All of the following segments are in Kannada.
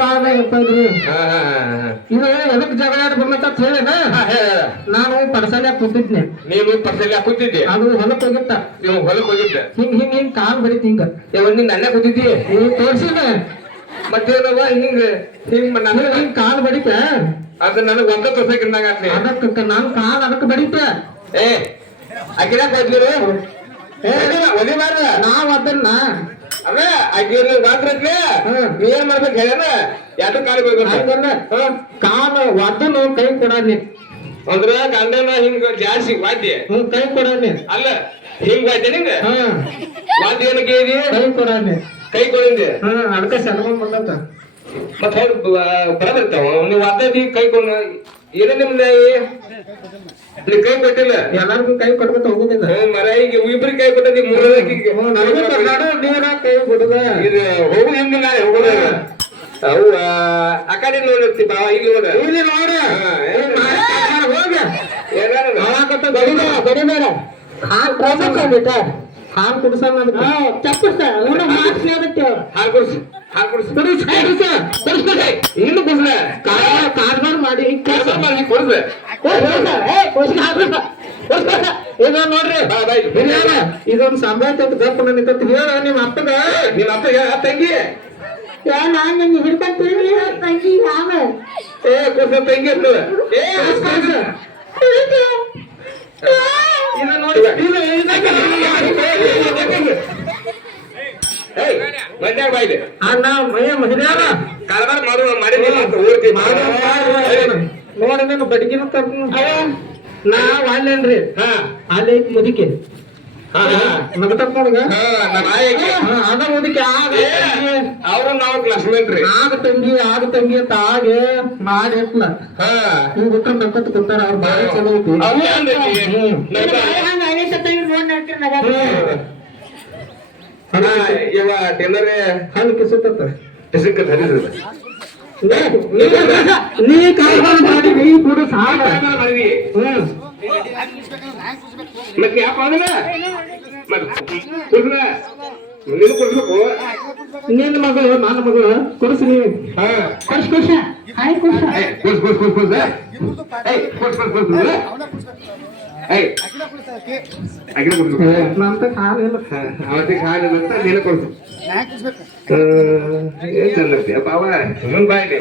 ಬಾಳ ಇರ್ತದ್ರಿ ಇದು ಎದಕ್ ಜಗಳ ಆಡಿ ಬಂದಂತ ಹೇಳಿದ ನಾನು ಪಡಸಲ್ಯಾಗ ಕೂತಿದ್ನೆ. ನೀನು ಪರ್ಸಲ್ಯಾಗ ಕೂತಿದ್ದೆ, ಅದು ಹೊಲಕ್ ಹೋಗಿತ್ತ. ನೀವು ಹೊಲಕ್ ಹೋಗಿದ್ದೆ, ಹಿಂಗ್ ಕಾಲ್ ಬರೀತಿ ಹಿಂಗ. ನೀನ್ ಅಲ್ಲೇ ಕೂತಿದ್ದಿ ತೋರ್ಸಿನ ಮತ್ತೇನವ ಹಿಂಗ ಹಿಂಗ್ ನನಗ ಹಿಂಗ್ ಕಾಲ್ ಬಡಿತ. ಅದು ನನಗ್ ಒಂದ ತೋರ್ಸಕ್ಕಿಂದಾಗ ಅದಕ್ಕ ನಾನ್ ಕಾಲ್ ಅದಕ್ಕೆ ಬಡಿತ. ಏ ಅಕಿರಾಕ್ ಹೋದ್ಲಿರು ಒಲಿಬಾರ್ದ. ನಾವ್ ಅದನ್ನ ಅದ ಅಕ್ಕಿ ಮಾತ್ರಕ್ಕೆ ನೀ ಏನ್ ಮಾಡ್ಬೇಕು ಹೇಳ್ಯಾನ ಎರಡು ಕಾಲಿಗೆ ಹೋಗ್ಬೇಕು. ಕಾಲು ಒದ್ದನು ಕೈ ಕೊಡಾನಿ ಅಂದ್ರ ಗಂಡನ ಹಿಂಗ ಜಾಸ್ತಿ ವಾದ್ಯ ಕೈ ಕೊಡಾನಿ ಅಲ್ಲ ಹಿಂಗ್ ವಾದ್ಯ ನಿಂಗ ವಾದ್ಯ ಏನಕ್ಕೆ ಇದೆ ಕೈ ಕೊಡಾನಿ ಕೈ ಕೊಡಿಂದೆ ಅದಕ್ಕೆ ಸೆಲ್ಕೊಂಡ್ ಬಂದ ಮತ್ತ ಬರದಿರ್ತಾವ ನೀವು ವಾದ್ಯದಿ ಕೈ ಕೊಂಡ ಏನ ನಿಮ್ದ ನೀ ಕೈ ಕೊಟ್ಟಿಲ್ಲ ಎಲ್ಲಾರ್ಗು ಕೈ ಕೊಟ್ಕೊತ ಹೋಗುದಿಲ್ಲ. ಮರ ಈಗ ಇಬ್ರಿಗೆ ಕೈ ಕೊಟ್ಟದಿ ಮೂರಕ್ಕೆ ನೀರ ಕೈ ಬಿಡುದ ಇದು ಹೋಗುದು ಹಿಂದಿಲ್ಲ ಹೋಗುದ ಅವು ಆ ಕಡೆ ನೋಡಿರ್ತಿ ಬಾ ಈಗ ನೋಡ ಇಲ್ಲಿ ನೋಡ ಹೋಗ ಬಡಿಬೇಡ. ಹಾಲು ಕೊಡ್ಬೇಕ ಹಾಲು ಕುಡ್ಸಂಗ ಚಪ್ಪರ್ಸ ಹಾಲು ಕುಡ್ಸು ಹಾಲು ಕುಡ್ಸು ಇನ್ನು ಕುಡ್ಸ ಕಾರ್ಬಾರ್ ಮಾಡಿ ಕೊಡ್ಸ ಇದು ನೋಡ್ರಿ ಇದೊಂದು ಸಂಬಾಯ್ತ ಗಪ್ಪ ನಿಂತ ಹೇಳ ನಿಮ್ಮ ಅಪ್ಪಗ ತಂಗಿ ನಾನು ಹಿಡ್ಕೊಂತೀವಿ ತಂಗಿ ಆಮೇಲೆ ಕೊಡ್ಸ ತಂಗಿ ಅಂತ ನೋಡಿ ಮಧ್ಯಾಹ್ನ ಬಾಯ್ದೆ ಅಣ್ಣ ಮಯ ಮಹಿಳೆಯರ ಕಾರವಾರ ಮಾಡುವ ಮಾಡಿದ್ದೀನಿ ಊರ್ತಿ ನೋಡ ನೀನು ಬಡಿಗಿನ ನಾ ಅಲ್ಲೇನ್ರಿ ಅಲ್ಲಿ ಐತಿ ಮುದಿಕೆ ನಗತಕ್ ನೋಡ್ಗ ಅದ ಮುದಿಕೆ ಅವ್ರು ನಾವು ಕ್ಲಾಸ್ಮೇಟ್ ರೀ ಆಗ ತಂಗಿ ಅಂತ ಹಾಗೆ ಮಾಡಿ ಹಿಂಗ್ ಬಿಟ್ರ ನಕ್ಕತ್ ಕೊಡ್ತಾರ ಅವ್ರ ಬಾಳ ಚಲೋ ಇವ ಟೆಲ್ಲರ್ ಹಣ್ಣು ಕಿಸುತ್ತ ಟಿಸಕ್ ಹರಿದ್ರಲ್ಲ ನೀ ಕಾರ್ಬಾರ್ ಮಾಡಿ ನೀ ಕೂಡ ಸಾಲ ಮಾಡಿದಿ ಮತ್ತೆ ಯಾಪ ಅದಲ್ಲ ಮತ್ತೆ ನೀನು ಕೊಡ್ಬೇಕು ನಿನ್ನ ಮಗಳು ನನ್ನ ಮಗಳು ಕೊಡಿಸಿ ನೀವು ಕೊಡ್ಸ ಹಾಯ್ ಕೊಡ್ಸ ನಂತ ಹಾಲಿಲ್ಲ ಅವತ್ತಿಗೆ ಹಾಲಿಲ್ಲ ಅಂತ ನೀನು ಕೊಡ್ಸು ಏನ್ ಚಂದ ಬಾವ ಮುಂದ್ ಬಾಯ್ಲಿ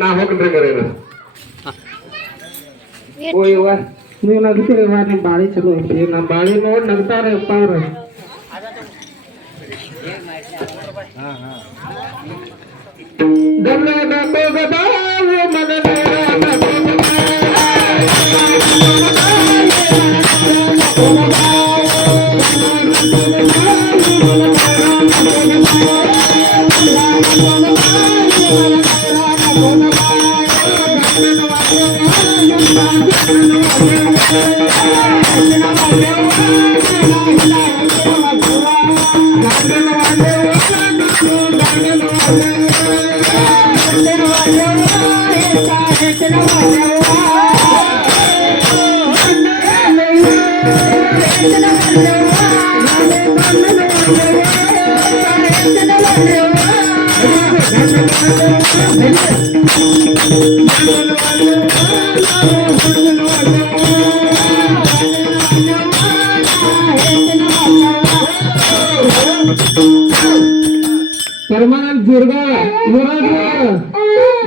ನಾ ಹೋಗ್ರಿ ಕರೇನು ಓಯ್ಯವ್ವ ನೀವು ನಗ್ತೀರಿ ನಿಮ್ ಬಾಳಿ ಚಲೋ ಐತಿ ನಮ್ ಬಾಳಿ ನೋಡಿ ನಗ್ತಾರೆ ಅಪ್ಪ ಅವ್ರ ಪರಮಾನಂದ ಜಿರ್ಗ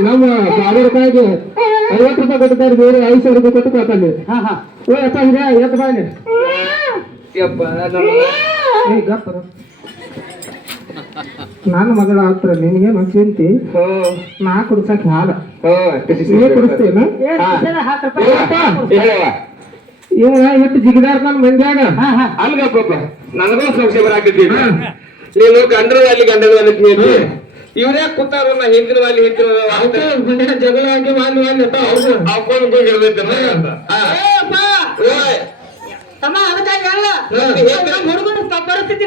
ನಮ್ಮ 1000 ರೂಪಾಯಿಗೆ 50 ರೂಪಾಯಿ ಕೊಡ್ತಾರೆ ಬೇರೆ 500 ರೂಪಾಯಿ ಕೊಟ್ಟು ಕೊಡ್ತಾನೆ ಎತ್ತ ಬಾಯ್ಲಿ ನನ್ನ ಮಗಳ ಹತ್ರ ನಿನ್ಗೇನು ಚಿಂತಿ ನಾ ಕುಡ್ಸಕ್ ಹಾಲ ಕುಡಿಸ್ತೇನ ಇವ ಎಷ್ಟು ಜಿಗಿದಾರ ನನ್ನ ಮಂದ್ಯಾಗ ಅಲ್ಗಪ್ಪ ನನಗೂ ಸಂಶಯ ಬರಾಕಿದ್ದೀನಿ ನೀನು ಗಂಡರು ಅಲ್ಲಿ ಗಂಡರು ಇವ್ರೇ ಕೂತಾರ ಹಿಂದಿನ ವಾಲಿ ಹಿಂದಿನ ಜಗಳ ಆಗಿ ವಾಲಿ ಹಾಕೊಂಡು ಪರಿಸ್ಥಿತಿ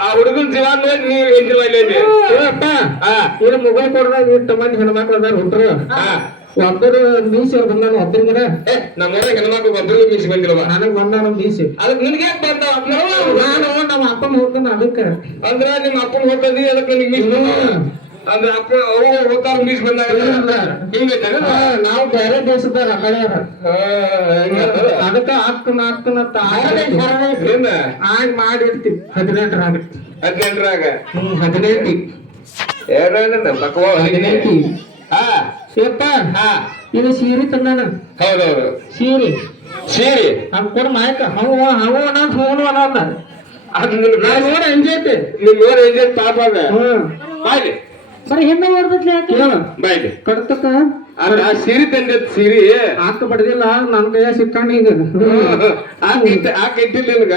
ಆ ಹುಡುಗನ ಜೀವ ನೋಡಿ ನೀವು ಹಿಂದಿನ ವಾಲಿ ಇವ್ರ ಮೊಬೈಲ್ ಕೊಡ್ದಾಗ ಇಷ್ಟು ಮಂದಿ ಹೆಣ್ಮಕ್ಳು ಅದಾರ ಹುಟ್ರು ಒಬ್ಬರು ಮೀಸೆ ಬಂದಾನ ಒಬ್ಬರಿಗೆ ನಮ್ಮೂರಾಗ ಹೆಣ್ಮಕ್ಳು ಒಬ್ಬರಿಗೆ ಮೀಸಿ ಬಂದಿಲ್ವ ನನಗ್ ಬಂದಾನ ಮೀಸೆ ಅದಕ್ಕೆ ನಿನ್ಗೆ ಯಾಕೆ ಬಂದ ನಾನು ನಮ್ಮ ಅಪ್ಪನ ಹೋಗ್ತಾನ ಅದಕ್ಕೆ ಅಂದ್ರ ನಿಮ್ಮ ಅಪ್ಪನ ಹೋಗ್ತದಿ ಅದಕ್ಕೆ ನಿನಗೆ ಮೀಸ್ ಬಂದ ಅಂದ್ರ ಅಪ್ಪ ಅವು ಹೋಗ್ತಾರ ಮೀಸ್ ಬಂದಾಗ ಹಿಂಗೈತೆ ನಾವು ಬೇರೆ ದೇಶದಾರ ಹಳೆಯರ ಅದಕ್ಕ ಹಾಕ್ತಾನ ಆಗ ಮಾಡಿರ್ತೀವಿ 18ರಾಗ 18 18 ಯಪ್ಪ ಇದು ಸೀರೆ ತಂದಾನ ಹೌದೌದು ಸೀರೆ ಸೀರೆ ಅವ್ ಕೊಡ ಮಾಯಕ ಹವು ಅನ್ನೋದು ಹೋನು ಅನ್ನೋದ ಅದು ನಾನು ನೋಡ ಎಂಜೈತೆ ನೀನ್ ನೋಡಿ ಎಂಜಾಯ್ ಪಾಪ ಅದ ಬಾಯ್ಲಿ ಬರೀ ಹೆಣ್ಣು ನೋಡ್ದತ್ಲೆ ಬಾಯ್ಲಿ ಕಡ್ತಕ್ಕ ಅಲ್ಲ ಸೀರೆ ತಂದಿದ್ ಸೀರೆ ಹಾಕ ಬಡ್ದಿಲ್ಲ ನನ್ ಕೈಯ ಸಿಕ್ಕಾಣ ಈಗ ಇಟ್ಟಿಲ್ಲ ನಿನ್ಗ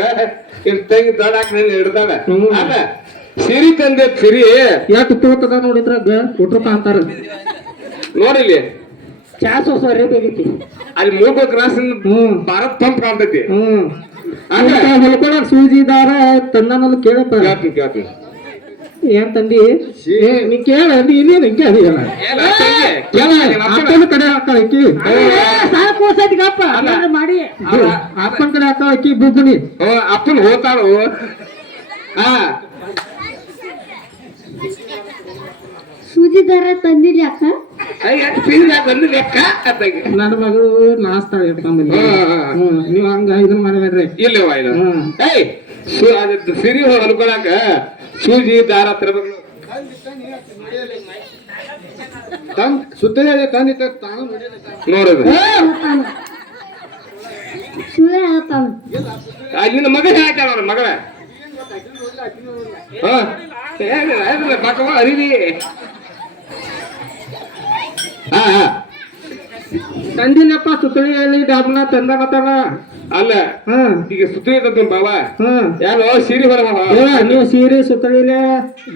ತಂಗಿ ದೊಡ್ಡ ಹಾಕಿ ನೀನ್ ಹಿಡ್ದಾಳ ಅದ ಸಿರಿ ತಂದಿದ್ ಸಿರಿ ಯಾಕೆ ತೋತದ ನೋಡಿದ್ರಾಗ ಕೊಟ್ರಪ್ಪ ಅಂತಾರ ನೋಡಿಲಿ ಚಾಸ್ ಹೊಸ ರೇಟ್ ಹೋಗಿತಿ ಅಲ್ಲಿ ಮೂಗೋ ಕ್ರಾಸ್ ಭಾರತ್ ಪಂಪ್ ಕಾಣ್ತೈತಿ ಹೊಲ್ಕೊಳಕ್ ಸೂಜಿ ದಾರ ತಂದನಲ್ಲ ಕೇಳಪ್ಪ ಕೇಳ್ತೀನಿ ಏನ್ ತಂದಿ ನೀ ಕೇಳ ಅಂದಿ ಇನ್ನೇನು ಹಿಂಗೆ ಅದಿಯಲ್ಲ ಅಪ್ಪನ ಕಡೆ ಹಾಕಿ ಮಾಡಿ ಅಪ್ಪನ ಕಡೆ ಹಾಕಿ ಬುಗ್ಗುನಿ ಅಪ್ಪನ ಹೋತಾಳು ಸೂಜಿ ದಾರ ತಂದಿಲ್ಲ ಅಕ್ಕ ನನ್ನ ಮಗಳು ನಾಸ್ತಾಳ ಇಟ್ಕೊಂಡ್ಬಂದಿ ನೀವ್ ಹಂಗ ಇದನ್ನ ಮಾಡಬೇಡ್ರಿ ಇಲ್ಲವ ಇಲ್ಲ ಸಿರಿ ಹೊಲ್ಕೊಳಕ ಸೂಜಿ ದಾರ ತರಬೇಕು ಸುತ್ತಲೇ ತಂದಿತ್ತ ನೋಡೋದು ಸುಳ್ಳು ಹೇಳ್ತಾನ ಅಲ್ಲಿನ ಮಗ ಹೇಳ್ತಾಳ ಅವ್ರ ಮಗಳ ಅರಿವಿ ತಂದಿಲ್ಲಪ್ಪ ಸುತ್ತಳಿಯಲ್ಲಿ ಡಾಬ್ನ ತಂದನತ್ತವ ಅಲ್ಲ ಈಗ ಸುತ್ತಲಿ ಬಾವ ಯಾರು ಸೀರೆ ಹೊರ ನೀವು ಸೀರೆ ಸುತ್ತಳಿಲೆ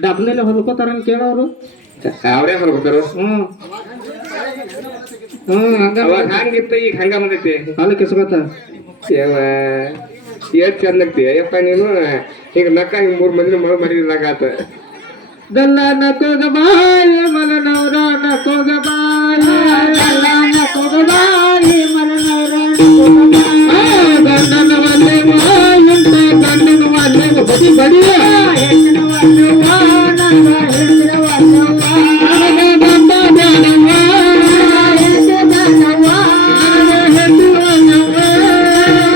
ಡಬ್ನಲ್ಲಿ ಹೊಲ್ಕೋತಾರ ಕೇಳವ್ರು ಅವ್ರೇ ಹೊರಗೋತಾರ ಹಂಗಿತ್ತ ಈಗ ಹಂಗ ಬಂದೈತಿ ಅಲ್ಲಿ ಕಿಸ್ಕೊತ ಏಟ್ ಚಂದ ಅಯ್ಯಪ್ಪ ನೀನು ಈಗ ನಕ್ಕ ಹಿಂಗ್ 3 ಮಂದಿ ಮಳ ಮರಿಲಾಗಾತ ಗಲ್ಲ ನಕೋಗ ಬಾಯ ಮಲನವರ ನಕೋಗ ಬಾಯ ಗಲ್ಲ ನಕೋಗ ಬಾಯ ಮಲನವರ ಗಂಡನ ವಲ್ಲೆ ವಾಯುಂಟ ಗಂಡನ ವಲ್ಲೆ ಬಡಿ ಬಡಿಯ ಹೆಣ್ಣನ ವಲ್ಲೆ ವಾಣ ಹೆಣ್ಣನ ವಲ್ಲೆ ವಾಣ ಗಂಡ ದಾನವ ಹೆಣ್ಣು ದಾನವ ಹೆಣ್ಣು ದಾನವ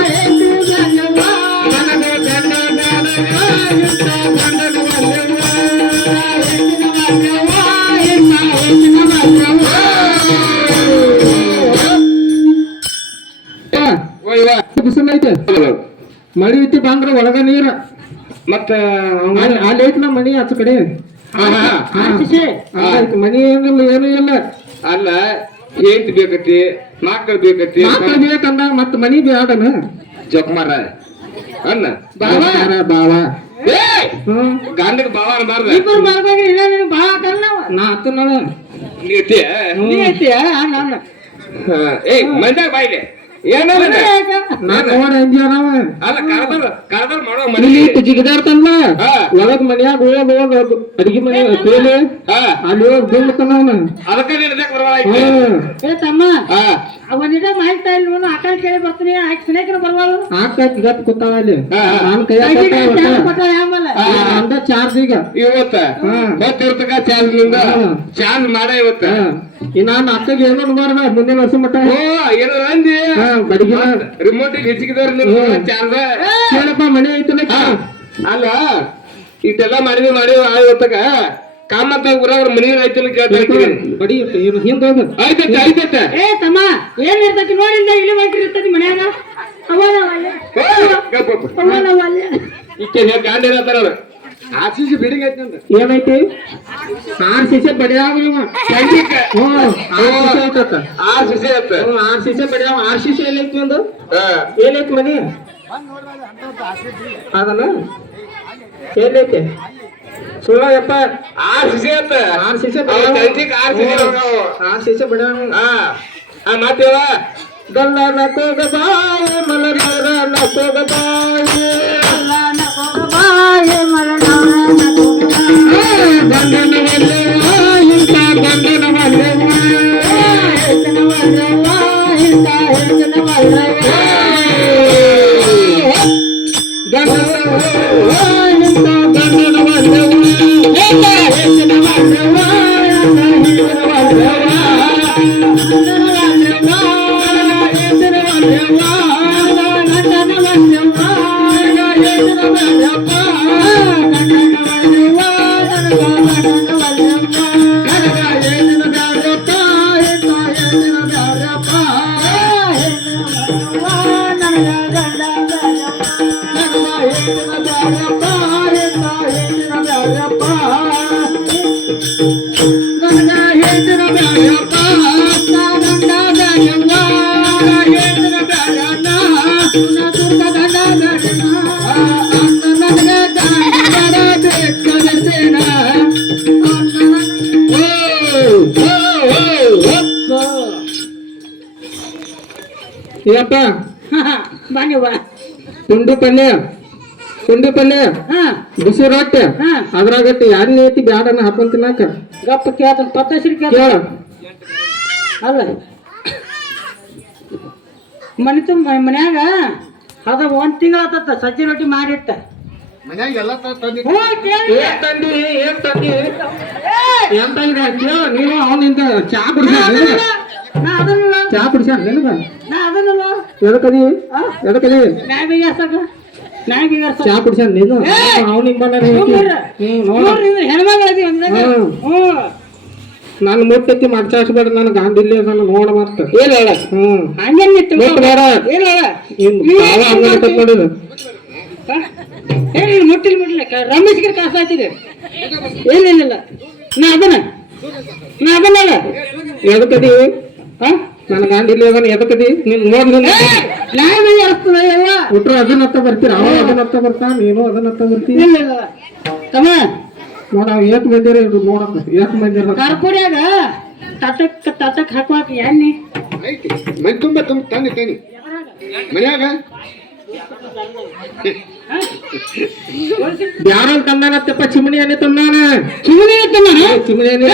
ಹೆಣ್ಣು ದಾನವ ನನಗೆ ಗಂಡ ದಾನವ ಗಂಡನ ವಲ್ಲೆ ಬಿಸಿಲೈತೆ ಮಳಿ ಐತಿ ಬಂದ್ರ ಒಳಗ ನೀರ ಮತ್ತ ಅಲ್ಲಿ ಐತ್ಲ ಮನಿ ಆಚ ಕಡೆ ಮನಿ ಏನಿಲ್ಲ ಏನು ಇಲ್ಲ ಅಲ್ಲ ಏಂತ ಬೇಕತಿ ಮಕ್ಕಳು ಬೇಕತಿ ಮಕ್ಕಳು ಬೇಕಂದಾಗ ಮತ್ತ ಮನಿ ಬ್ಯಾಡನ ಜೊಕ್ಮಾರ ಅನ್ನ ಬಾವ ಗಂಡಗ ಬಾವ ಅನ್ಬಾರ್ದ ನಾ ಅತ್ತನಳ ಏ ಮಂದಾಗ ಬಾಯಿಲೆ ನಾನು ನೋಡ ಅಂಜಾನವ ಅಲ್ಲ ಕರ್ದರ್ ಮಾಡೋ ಮನಿ ಜಿಗದಾಡ್ತಲ್ಲ ಒಳಗ್ ಮನ್ಯಾಗ ಹೋಗ್ ಅಡಿಗೆ ಮನೆ ಅಲ್ಲಿ ಹೋಗಿ ಬೀಳ್ತಾನ ಅದಕ್ಕೆ ತಮ್ಮ ಅವನಿದ ಮಾಹಿತಿ ಇಲ್ಲ ನೋಡು ಆಕಳ ಕೇಳಿ ಬರ್ತೀನಿ ಆಕೆ ಸ್ನೇಹಿತರು ಬರ್ಬಾರ್ದು ಆಕಿ ಗತ್ ಕೂತಾಳ ಅಲ್ಲಿ ನಾನು ಕೈ ಅಂದ ಚಾರ್ಜ್ ಈಗ ಇವತ್ತ ಗೊತ್ತಿರ್ತಕ ಚಾರ್ಜ್ ನಿಂದ ಚಾರ್ಜ್ ಮಾಡ ಇವತ್ತ ನಾನು ಅಕ್ಕಗೆ ಏನು ಅನ್ಬಾರ್ದ ಮುಂದಿನ ವರ್ಷ ಮಟ್ಟ ಏನೋ ಅಂದಿ ಬಡಿಗೆ ರಿಮೋಟ್ ಹೆಚ್ಚಿಗಿದವ್ರ ಚಾರ್ಜ್ ಕೇಳಪ್ಪ ಮನೆ ಐತನ ಅಲ್ಲ ಇಷ್ಟೆಲ್ಲ ಮಾಡಿದ್ವಿ ಇವತ್ತಕ ಕಾಮತ್ತ ಊರಾಗ ಮನಿ ಐತನ ಕೇಳ್ತಾ ಬಡಿ ಹಿಂದ ಹೋಗ ಆಯ್ತೈತೆ ಆಯ್ತೈತೆ ಏ ತಮ್ಮ ಏನ್ ಇರ್ತೈತಿ ನೋಡಿಲ್ಲ ಇಲ್ಲಿ ಮಾಡ್ರಿ ಇರ್ತೈತಿ ಮನ್ಯಾಗ ಈಕೆ ಗಂಡ ಏನಂತಾರ RCC ಬಿಲ್ಡಿಂಗ್ ಐತಿ ಅಂತ ಏನೈತಿ RCC ಬಡಿಯಾಗ RCC ಬಡಿಯಾವ RCC ಎಲ್ಲೈತಿ ಒಂದು ಏನೈತಿ ಮನಿ ಅದನ್ನ ಏನೈತಿ ಸುಳ್ಳ ಯಪ್ಪ RCC ಅಂತ RCC ಬಡಿಯಾವ ಮಾತೇವ ಗಲ್ಲ ನಕೋಗ ಬಾಯ ಮಲನವರ ನಕೋಗ ಬಾಯ ಗಂಡನ ವಲ್ಲೆ ಇಂಥ ಗಂಡನ ವಲ್ಲೆ ಯಪ್ಪ ಬನ್ನಿ ಬಾ ಪುಂಡಿ ಪಲ್ಯ ಹಾ ಬಿಸಿ ರೊಟ್ಟಿ ಹಾ ಅದ್ರಾಗಟ್ಟಿ ಎಣ್ಣೆ ಐತಿ ಬ್ಯಾಡನ್ನ ಹಾಕೊಂಡ್ ತಿನ್ನಾಕ ಗಪ್ಪ ಕೇಳ್ತಾನ ಪತ್ತಶ್ರೀ ಕೇಳ ಕೇಳ ಅಲ್ಲ ಮನ್ಯಾಗ ಅದ ಒಂದ್ ತಿಂಗಳ ಆತತ್ತ ಸಜ್ಜಿ ರೊಟ್ಟಿ ಮಾಡಿಟ್ಟ ಮನ್ಯಾಗ ಎಲ್ಲ ತಂದಿ ಹ್ಞೂ ಕೇಳಿ. ಏನ್ ತಂದಿ ಎಂತ ಇದೆ ಕೇಳ ನೀನು ಅವನಿಂದ ಚಾ ಕುಡಿಸ ನಾ ಅದನ್ನಲ್ಲ ಚಾ ಕುಡಿಸ್ಯಾರ ನಿನಗ ನಾ ಅದನ್ನಲ್ಲ ಎದಕದಿ ಎದಕದಿ ನಾಯಿ ಬೀಗಾರ್ಸಕ ನಾಯಿ ಬೀಗಾರ್ಸಕ ಚಾ ಕುಡಿಸ್ಯಾರ ನೀನು ಅವನಿಗೆ ಹೆಣ್ಮಗಳದಿ ಅಂದಾಗ ಹ್ಮ್. ಹ್ಞೂ ನಾನು ಮುಟ್ಟೈತಿ ಮಾಡ್ಚಾಸ್ಬೇಡ ನನ್ ಗಾಂಡಿಲ್ಲಿ ಅದನ್ನ ನೋಡ ಮತ್ತ ಏನ್ ಹೇಳ ಹಂಗೇನ್ ನಿಟ್ಟು ಮುಟ್ಟು ಬೇಡ ಏನ್ ಹೇಳ ನೋಡಿದ ಏನ್ ಮುಟ್ಟಿಲ್ಲ ರಮೇಶ್ಗೆ ಕಾಸ ಆಯ್ತಿದೆ ಏನೇನಿಲ್ಲ ನಾ ಅದನ್ನಲ್ಲ ಎದಕದಿ ನನ್ನ ಗಾಂಡಿಲ್ಲಿ ಅದನ್ನ ಎದಕದಿ ನೀನ್ ನೋಡ್ ನಾಯಿ ಬೀಗ ಹಚ್ತದ ಯವ್ವ ಹುಟ್ರು ಅದನ್ನತ್ತ ಬರ್ತೀರ ಅವ ಅದನ್ನತ್ತ ಬರ್ತಾ ನೀನು ಅದನ್ನತ್ತ ಬರ್ತಿ ಇಲ್ಲ ತಮ್ಮ ನೋಡ ಅವ್ ಏಟ್ ಮಂದಿರ ನೋಡಕ್ಕ ಏಟ್ ಮಂದಿರ ಕಾರ್ಪುರ್ಯಾಗ ತಟಕ್ ಹಾಕುವಾಕ ಎಣ್ಣೆ ಮೈ ತುಂಬ ತಂದಿ ಮನ್ಯಾಗ ಯಾರೋ ತಂದಾನತ್ತಪ್ಪ ಚಿಮಣಿ ಎಣ್ಣೆ ತಂದಾನ ಚಿಮಣಿ ಚಿಮಣಿ ಎಣ್ಣೆ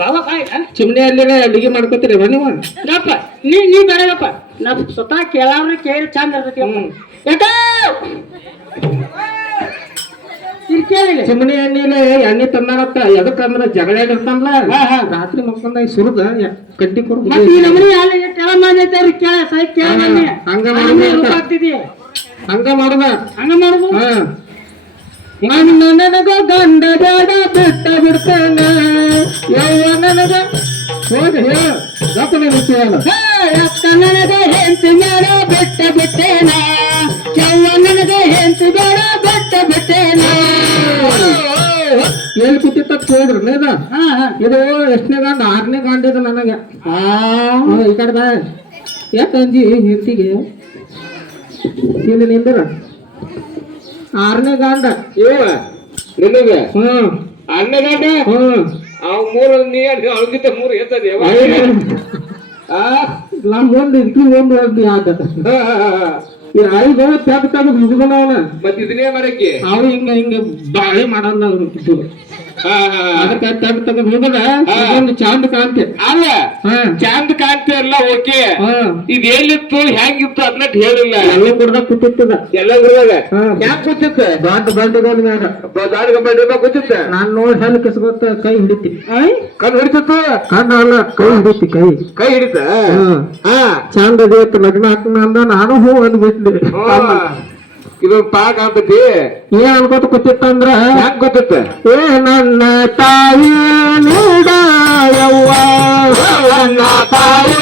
ಬಾಬಾ ಚಿಮಣಿ ಎಣ್ಣೆ ಅಡಿಗೆ ಮಾಡ್ಕೊತೀರಿ ನೀವು ಗಪ್ಪ ನೀ ಬೇಡಗಪ್ಪ ನಾ ಸ್ವತಃ ಕೇಳಾವ್ರೆ ಕೇಳಿ ಚಂದ ಇರ್ತೈತಿ ಯಾಕ ಇಲ್ಲಿ ಕೇಳಿಲ್ಲ ಚಿಮಣಿ ಎಣ್ಣೆಲೆ ಎಣ್ಣೆ ತಂದಾನತ್ತ ಎದಕ್ಕಂದ್ರ ಜಗಳ ಇರ್ತಾನಲ್ಲ ರಾತ್ರಿ ಮಕ್ಕಂದಾಗ ಸುರಿದ ಕಡ್ಡಿ ಕೊಡು ಮತ್ತೆ ಈ ನಮ್ಮನೆ ಅಲ್ಲಿ ಕೆಳ ಮಾಡಿರ್ತಾರ ಹಂಗ ಮಾಡುದ ಹಂಗ ಮಾಡುದ ಹಂಗ ಮಾಡುದು ನನಗ ಗಂಡ ಬೇಡ ಬಿಟ್ಟ ಬಿಡ್ತಾನ ಯಾವ ನನಗ ಹೋಗಿ ಹೇಳ ನನಗ ಹೆಂತ ಬೇಡ ಬಿಟ್ಟ ಬಿಟ್ಟೇನ ಯಾವ ನನಗ ಹೆಂತ ಬೇಡ ಬಿಟ್ಟ ಬಿಟ್ಟೇನ ಎಲ್ಲಿ ಕೂತಿತ್ತ ಹೋದ್ರಿ ನೀದ ಇದು ಎಷ್ಟನೇ ಗಂಡ 6ನೇ ಗಂಡ ಇದು ನನಗೆ ಈ ಕಡೆ ಬಾ ಯಾಕಂದಿ ಹೆಂಡತಿಗೆ ಇಲ್ಲಿ ನಿಂದ್ರ 6ನೇ ಗಂಡ ನಿನಗೆ ಹ್ಮ್ ಅಣ್ಣಗಂಡ ಹ್ಮ್ ಅವ್ ಮೂರು ನೀ ಅಳಗಿದ್ದ ಮೂರು ಎತ್ತದ ನಾ ಒಂದು ಇದಕ್ಕೂ ಒಂದು ಯಾಕ ಈ ಐದು ತೆಗ್ದು ಮುಗಿದವನ ಮತ್ ಇದನ್ನೇ ಮಾಡಕ್ಕೆ ಅವ್ರು ಹಿಂಗ ಬಾಳೆ ಮಾಡಲ್ಲ ಅವ್ರು ಅದಕ್ಕೆ ತೆಗ್ದು ಮುಗಿದ ಒಂದು ಚಾಂದ್ ಕಾಂತಿ ಅಲ್ಲ ಚಂದ ಕಾಂತಿ ಎಲ್ಲ ಓಕೆ ಇದ್ ಎಲ್ಲಿತ್ತು ಹೆಂಗಿತ್ತು ಅದನ್ನ ಹೇಳಿಲ್ಲ ಎಲ್ಲ ಕುಡ್ದ ಕೂತಿತ್ತದ ಎಲ್ಲ ಗುರುವಾಗ ಯಾಕೆ ಕೂತಿತ್ತ ದೊಡ್ಡ ಬಂಡಿಗಳ ಮ್ಯಾಗ ದಾಡಿಗೆ ಬಂಡಿ ಕೂತಿತ್ತ ನಾನ್ ನೋಡಿ ಹೆಲ್ ಕಿಸ್ಕೊತ ಕೈ ಹಿಡಿತಿ ಕಣ್ ಹಿಡಿತಿತ್ತು ಕಣ್ಣು ಅಲ್ಲ ಕೈ ಹಿಡಿತಿ ಕೈ ಹಿಡಿತ ಚಂದ ಅದೇತ್ ಲಗ್ನ ಹಾಕಣ ಅಂದ ನಾನು ಹೂ ಅಂದ್ಬಿಟ್ಲಿ ಇದು ಪಾಕ್ ಆಗ್ತೈತಿ ಏನ್ ಅನ್ಕೋತ ಕೂತಿತ್ತಂದ್ರ ಯಾಕೆ ಗೊತ್ತಿತ್ತ ಏ ನನ್ನ ತಾಯಿ ನೀಡಯವ್ವ ನನ್ನ ತಾಯಿ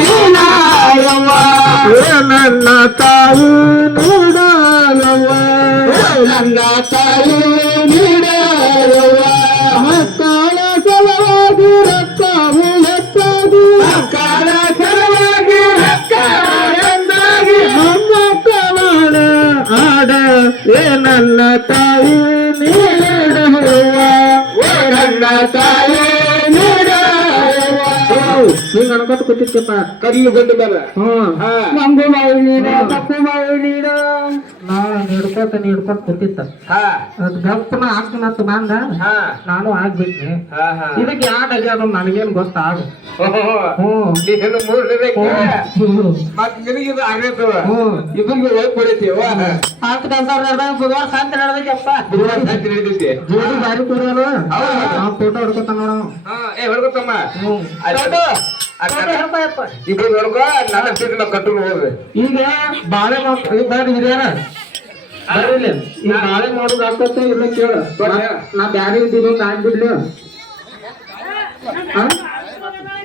ನೀಡಯವ್ವ ಏ ನನ್ನ ತಾಯಿ ನೀಡಯವ್ವ ನನ್ನ ತಾಯಿ ನೀಡಯವ್ವ ಮಕ್ಕಳ ಸಲವಾಗಿ ರಕ್ತವು ಹೆಚ್ಚಾಗಿ ಮಕ್ಕಳ ಸಲವಾಗಿ ರಕ್ತವಾಗಿ ಮೊಮ್ಮಕ್ಕಳ ಆಡ ಏ ನನ್ನ ತಾಯಿ ನೀಡಯವ್ವ ನನ್ನ ತಾಯಿ ನೀಡಯವ್ವ ಹಿಂಗ ಅನ್ಕೊತ ಕೂತಿತ್ತಪ್ಪ. ಕಲ್ಲು ಗಂಡು ಮೇಲೆ ಹಾ ನಂಬು ಬಾಯಿ ನೀಡ ತಪ್ಪು ಬಾಯಿ ನೀಡ ನಾ ನೀಡ್ಕೊತ ಕೂತಿತ್ತ. ಹಾ ಅದ್ ಗಪ್ಪನ ಹಾಕ್ತನಂತ ಬಂದ, ಹಾ ನಾನು ಆಗ್ಬಿಟ್ನಿ. ಹಾ ಹಾ ಇದಕ್ಕೆ ಯಾಕೆ ಆಗ್ಯಾದ ನನಗೇನು ಗೊತ್ತಾಗ. ನೀನು ಮೂರನೇದಕ್ಕೆ ಮತ್ ನಿನಗಿದು ಆಗೈತವ ಇಬ್ಬರಿಗೆ ಹೋಗಿ ಪಡಿತೀವ ಬುಧವಾರ ಸಂತ ನಡೆದಪ್ಪ. ಹಿಡಿದೈತಿ ಜೋಡಿ ಬಾರಿ ಕೊಡೋರು ಆ ಫೋಟೋ ಹೊಡ್ಕೊತ ನೋಡ. ಹಾ ಏ ಹೊಡ್ಕೊತಮ್ಮ ಇಬ್ರು ಹೊಡ್ಕೊ ನನ್ನ ಸೀಟಿನ ಕಟ್ಟು ಹೋಗ್ರಿ. ಈಗ ಬಾಳೆ ಬಾರಿ ಹಿರಿಯಾರ ಬರ್ರಿ, ಈಗ ಬಾಳೆ ಮಾಡೋದು ಆಗ್ತತ್ತ ಇಲ್ಲ ಕೇಳ. ನಾ ಬ್ಯಾರೆ ಇದ್ದಿದ್ದು ಆಗ್ಬಿಡ್ಲಿ.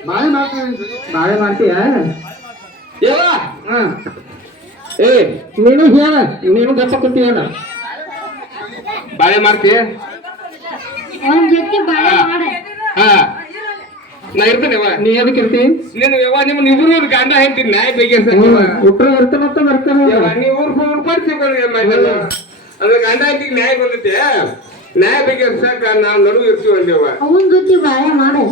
ಬಾಳೆ ಮಾಡ್ತೀಯ? ಹಾ ಏ ನೀನು ಹೇಳ, ನೀನು ಗಪ್ಪ ಕೊಟ್ಟಿ ಹೇಳ. ಬಾಳೆ ಮಾಡ್ತೀಯ? ಹಾ ನಾ ಇರ್ತೇನೆ ನೀ ಎದಕ್ಕೆ ಇರ್ತಿ? ನೀನು ನಿಮ್ಮ ಇಬ್ರು ಗಂಡ ಹೇಳ್ತೀನಿ ನಾಯಿ ಬಗ್ಗೆ ಉಟ್ರ ಇರ್ತಾನಂತ ಬರ್ತಾನೆ. ನೀವು ಊರ್ ಕೊಡ್ತೀವಿ ಅಂದ್ರೆ ಗಂಡ ಹೇಳ್ತೀನಿ ನ್ಯಾಯ ಬಂದೈತೆ ನ್ಯಾಯ ಬಗ್ಗೆ ಸಾಕ ನಾವು ನಡುವೆ ಇರ್ತೀವಿ ಅಂದೇವ. ಅವನ್ ಜೊತೆ ಬಾಳೆ ಮಾಡು.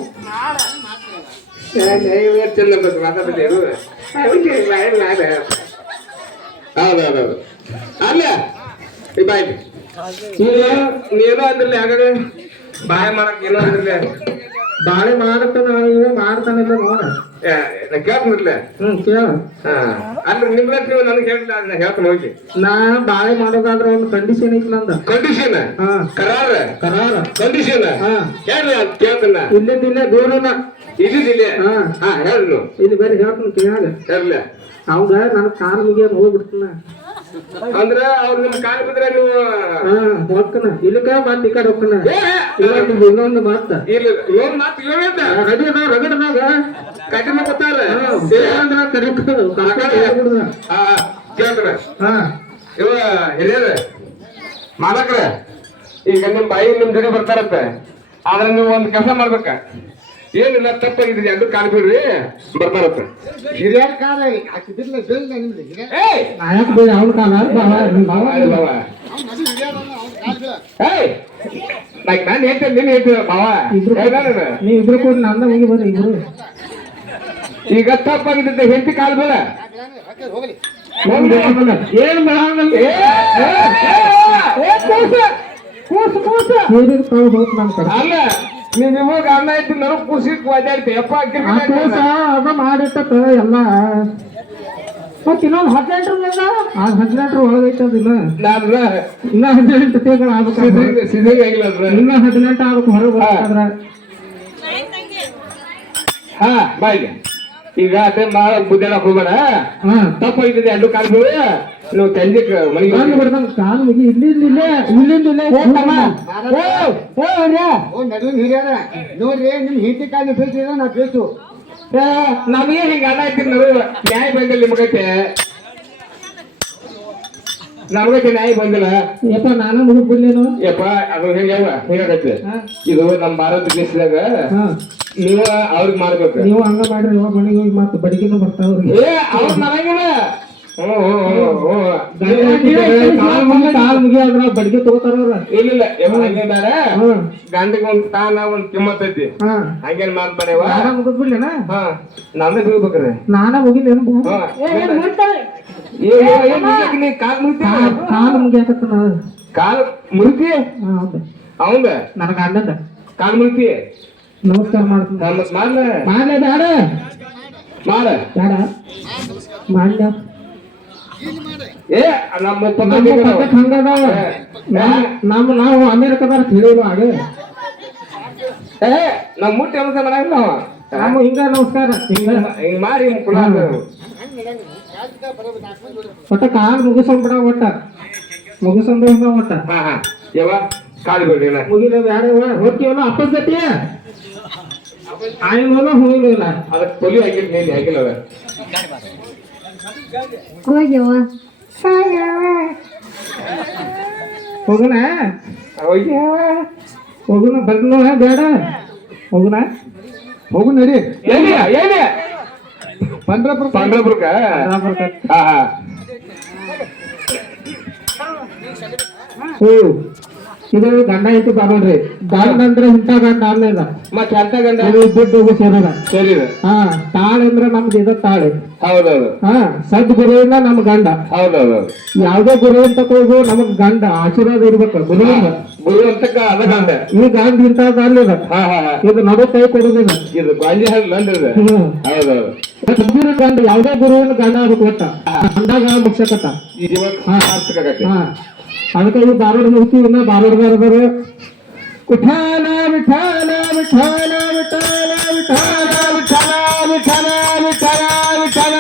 ಚಂದ ಬಂದು ಮಾತಾಡ್ತೇವೆ. ಹೌದೌದೌದು ಅಲ್ಲ ಈ ಬಾಯ್ ಈಗ ನೀನು ಅಂದ್ರಲ್ಲ ಹಾಗಾದ್ರೆ ಬಾಯ್ ಮಾಡಕ್ ಏನೋ ಅಂದ್ರಲ್ಲ ಬಾಳೆ ಮಾಡತ್ತ ಇವ ಮಾಡ್ತಾನಿಲ್ಲ ನೋಡ. ನಾ ಕೇಳ್ತಿರ್ಲ ಕೇಳ. ಅಂದ್ರೆ ನಿಮ್ಗೆ ನೀವು ನನಗೆ ಹೇಳಿಲ್ಲ ಅದನ್ನ ಹೇಳ್ತಾನೆ ಹೋಗಿ. ನಾ ಬಾಳೆ ಮಾಡೋದಾದ್ರ ಒಂದು ಕಂಡೀಷನ್ ಐತಿ ನಂದ. ಕಂಡೀಷನ್ ಕರಾರ ಕರಾರ ಕಂಡೀಷನ್ ಹೇಳಿ ಅಂತ ಕೇಳ್ತಾನ. ಇಲ್ಲಿದ್ದಿಲ್ಲ ದೂರನ ಇಲ್ಲಿದ್ದಿಲ್ಲ ಹಾ ಹೇಳು ಇಲ್ಲಿ ಬೇರೆ ಹೇಳ್ತಾನ ಕೇಳ. ಹೇಳಲ್ಲ ಅವಾಗ ನನ್ ಕಾಲ್ ಮುಗಿಯ ಹೋಗ್ಬಿಡ್ತಾನ. ಅಂದ್ರ ಅವ್ರ ನಿಮ್ ಕಾಲ್ ಬಿದ್ರೆ ನೀವು ಹೋಗ್ತಾನ ಇಲ್ಲಿಕ ಬಂದ್ ಈ ಕಡೆ ಹೋಗ್ತಾನ. ಇನ್ನೊಂದು ಮಾತ ಇಲ್ಲ ಇನ್ನೊಂದು ಮಾತು ಹೇಳದ ರಡಿ ಅದಾವ ರಗಡದಾಗ ಕಠಿಣ ಗೊತ್ತಾರ ಕೇಳ್ತಾರ. ಇವ ಹಿರಿಯರ ಮಾಲಕ್ರ ಈಗ ನಿಮ್ ಬಾಯಿ ನಿಮ್ ಜೊತೆ ಬರ್ತಾರತ್ತ. ಆದ್ರೆ ನೀವು ಒಂದ್ ಕೆಲಸ ಮಾಡ್ಬೇಕ, ಏನಿಲ್ಲ ತಪ್ಪಾಗಿದ್ರಿ ಅದು ಕಾಲ್ ಬಿಡ್ರಿ ಬರ್ತಾರತ್ತ. ಹಿರಿಯರ ಕಾಲ ಹಾಕಿದಿಲ್ಲ ಅವನ ಕಾಲ ನಾನು ಹೇಳ್ತೇನೆ ನಿನ್ನ ಹೇಳ್ತೀರ ಭಾವ ನೀವ್ ಇಬ್ರು ಕೂಡ ನಂದ ಹೋಗಿ ಬರ್ರಿ ಇಬ್ರು. ಈಗ ತಪ್ಪಾಗಿದ್ದ ಹೆಂಡತಿ ಕಾಲ್ ಬೇಡ ಏನ್ ಅಲ್ಲ ನೀವ್ ನಿಮಗ್ ಅನ್ನ ಐತಿ ನನಗ್ ಖುಷಿ ಒದ್ದಾಡ್ತಿ ಅಪ್ಪ ಅದ ಮಾಡಿಟ್ಟ ಎಲ್ಲ. ಮತ್ ಇನ್ನೊಂದು 18 ಒಳಗೈತದ. ಇನ್ನ 18 ತಿಂಗಳು ಆಗ್ಬೇಕು. ಸಿದ್ಧಾಗಿ ಆಗಿಲ್ಲ ಇನ್ನ 18 ಆಗ್ಬೇಕು ಹೊರಗೆ ಬರ್ಬೇಕಾದ್ರ. ಹಾ ಬಾಯ್ಲಿ ಈಗ ಅದೇ ಬುದ್ಧಾಡಕ್ ಹೋಗ್ಬೇಡ. ತಪ್ಪಾಗಿದ್ದೆ ಎರಡು ಕಾಲ್ ಬೀಳು ನೀವು ಸಂಜೆಕ್ ಮನೆಗೆ ಬರ್ತಾನ. ಕಾಲು ಮುಗಿ ಇಲ್ಲಿಂದ ನಡುವಿನ ಹಿರಿಯರ ನೋಡ್ರಿ ನಿಮ್ ಹಿಂದಿ ಕಾಲ ಬೇಕಿದ್ರೆ ನಾ ಬೇಕು. ನಮಗೆ ಹಿಂಗ ಅನ್ನ ಐತಿ ನ್ಯಾಯ ಬಂದಿಲ್ಲ ನಿಮಗೈತೆ. ನಮಗೈತೆ ನ್ಯಾಯ ಬಂದಿಲ್ಲ ಯಪ್ಪ. ನಾನು ಮುಗಿದ್ ಬಿಡ್ಲೇನು ಯಪ್ಪ. ಅದು ಹೇಗೈತೆ ಇದು ನಮ್ ಭಾರತ ದೇಶದಾಗ ನೀವ ಅವ್ರಿಗೆ ಮಾಡ್ಬೇಕು. ನೀವು ಹಂಗ ಮಾಡ್ರಿ ಇವಾಗ ಮನೆಗೆ ಹೋಗಿ ಮತ್ತೆ ಬಡಿಗೆನೂ ಬರ್ತಾವ್ರಿ. ಅವ್ರ ನನಗಿನ ಕಾಲ್ ಮುಗಿಯಾದ್ರ ಬಡಿಗೆ ತಗೋತಾರ. ಇಲ್ಲ ಹಂಗೇನಾರ ಗಂಡಿಗೆ ಒಂದ್ ಸ್ಥಾನ ಒಂದ್ ಕಿಮ್ಮತ್ ಐತಿ. ಹಂಗೇನ್ ಮಾಡ್ತಾರೇವ ಮುಗಿದ್ ಬಿಡ್ಲೇನ? ನಾನೇ ಬೀಳ್ಬೇಕ್ರಿ. ನಾನ ಮುಗಿಲೇನು ಕಾಲ್ ಮುಗಿತಿ ಕಾಲ್ ಮುಗಿಯಾಕತ್ತ ಕಾಲ್ ಮುಗಿತಿ ಅವಂದ ನನಗ ಅಣ್ಣದ ಕಾಲ್ ಮುಗಿತಿ. ನಮಸ್ಕಾರ ಮಾಡ್ತೀನಿ. ಮಾಡ್ಲೇ ಬೇಡ ಮಾಡ ಬೇಡ ಮಾಡ್ಲ. ಏ ನಮ್ಮ ಹಂಗದಾವ. ನಾವು ಅಮೇರಿಕದಾರ ತಿಳಿಯುವ ಹಾಗೆ ನಮ್ಮ ಮುಟ್ಟಿ ಕೆಲಸ ಮಾಡಂಗಿಲ್ಲ ಅವ. ನಮ್ಮ ಹಿಂಗ ನಮಸ್ಕಾರ ಹಿಂಗ ಮಾಡಿ ಒಟ್ಟ ಕಾಲ್ ಮುಗಿಸ್ಕೊಂಡ್ಬಿಡ. ಒಟ್ಟ ಮುಗಿಸ್ಕೊಂಡು ಒಟ್ಟ ಯಾವ ಕಾಲು ಬಿಡ್ರಿ ಮುಗಿಲ ಬೇಡ ಹೋಗ್ತೀವಲ್ಲ ಅಪ್ಪನ ಜೊತೆ ಆಯ್ನಲ್ಲ ಹೋಗಿಲ್ಲ. ಅದಕ್ಕೆ ಪೊಲಿ ಆಗಿಲ್ಲ ನೀನು ಆಗಿಲ್ಲ ಅವ ಹೋಗೋಣ ಹೋಗೋಣ ಬರ್ನು ಬೇಡ ಹೋಗೋಣ ಹೋಗು ನಡಿ. ಏನೇ ಪಂಡ್ರಪುರಕ್ಕ ಇದು ಗಂಡ ಐತಿ ಬರೋಣ್ರಿ ಗಂಡ ಅಂದ್ರೆ ಇಂಥ ಗಂಡ ಅನ್ನದ ಮತ್ತೆ ಅಂತ ಗಂಡ ಇದು ದುಡ್ಡು ಹೋಗು ಸೇರದ ಸರಿ ಹಾ ತಾಳೆ ಅಂದ್ರೆ ನಮ್ದು ಇದು ತಾಳೆ ಹೌದೌದು ಹಾ ಸದ್ಗುರುವಿನ ನಮ್ ಗಂಡ ಹೌದೌದು ಯಾವ್ದೇ ಗುರು ಅಂತ ಹೋಗು ನಮಗ್ ಗಂಡ ಆಶೀರ್ವಾದ ಇರ್ಬೇಕು ಗುರುವಿಂದ ಗುರುವಂತಕ್ಕ ಅದ ಗಂಡ ಈ ಗಂಡ ಇಂಥದ್ದು ಅಲ್ಲಿದ ಹಾ ಹಾ ಹಾ ಇದು ನಡು ಕೈ ಕೊಡುದಿಲ್ಲ ಇದು ಗಾಂಜಿ ಹಲ್ಲು ನಂದಿದೆ ಹ್ಮ್ ಹೌದೌದು ಸದ್ಗುರು ಗಂಡ ಯಾವ್ದೇ ಗುರುವಿನ ಗಂಡ ಅದಕ್ಕೆ ಒಟ್ಟ ಗಂಡಾಗ ಮುಗ್ಸಕತ್ತ ಈ ಜೀವನ ಸಾರ್ಥಕ ಆಗತ್ತೆ ಹಾ ಅದಕ್ಕೆ ಈ ಧಾರವಾಡ ಮುಗಿಸಿ ಇನ್ನ ಧಾರವಾಡದವರು ವಿಠಾಲ ವಿಠಾಲ ವಿಠಾಲ ವಿಠಾಲ ವಿಠಾಲ ವಿಠಾಲ ವಿಠಾಲ ವಿಠಾಲ ವಿಠಾಲ